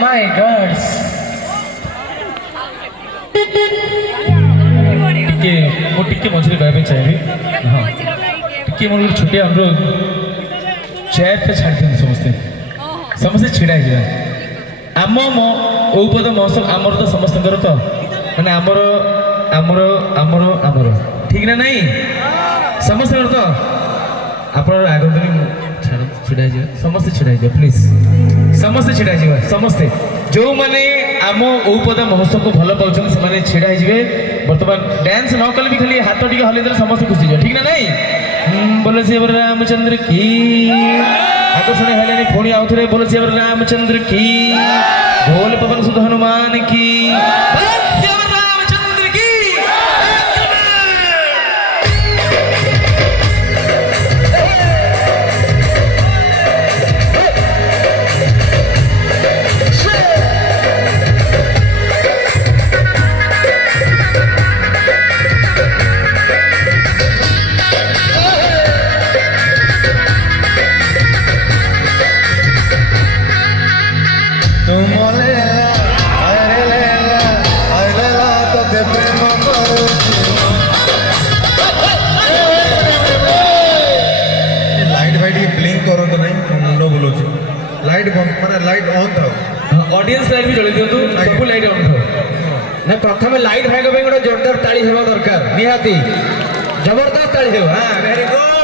my God's टिके मझे कहना चाहिए हाँ टिके मोर छोटिया अनुरोध चेयर पे छाड़ दिखाते समस्ते समस्ते छिड़ा आम मो औपद महोत्सव आमर तो समस्त तो मैंने आमर आमर आमर आमर ठीक ना नहीं समस्त तो आप आगंतुनी छिड़ा समस्ते छिड़ा प्लीज समस्ते छिड़ा समस्ते जो मैंने आम औपद महोत्सव को भल पाँच से छिड़ा बर्तमान डांस न कले भी खाली हाथ टी हल्दी समस्त खुशी जाए ठीक ना नहीं बोले श्री रामचंद्र की आकर्षण है पुणी आउ थे बोले श्री रामचंद्र की बोल पवन सुध हनुमान की रामचंद्र की लाइट माने लाइट ऑन था ऑडियंस लाइट भी जळी दियंतु सब लाइट ऑन था ना प्रथम लाइट भाई गोटे जोरदार ताली हेबा दरकार निहाती जबरदस्त ताली हेबा हां वेरी गुड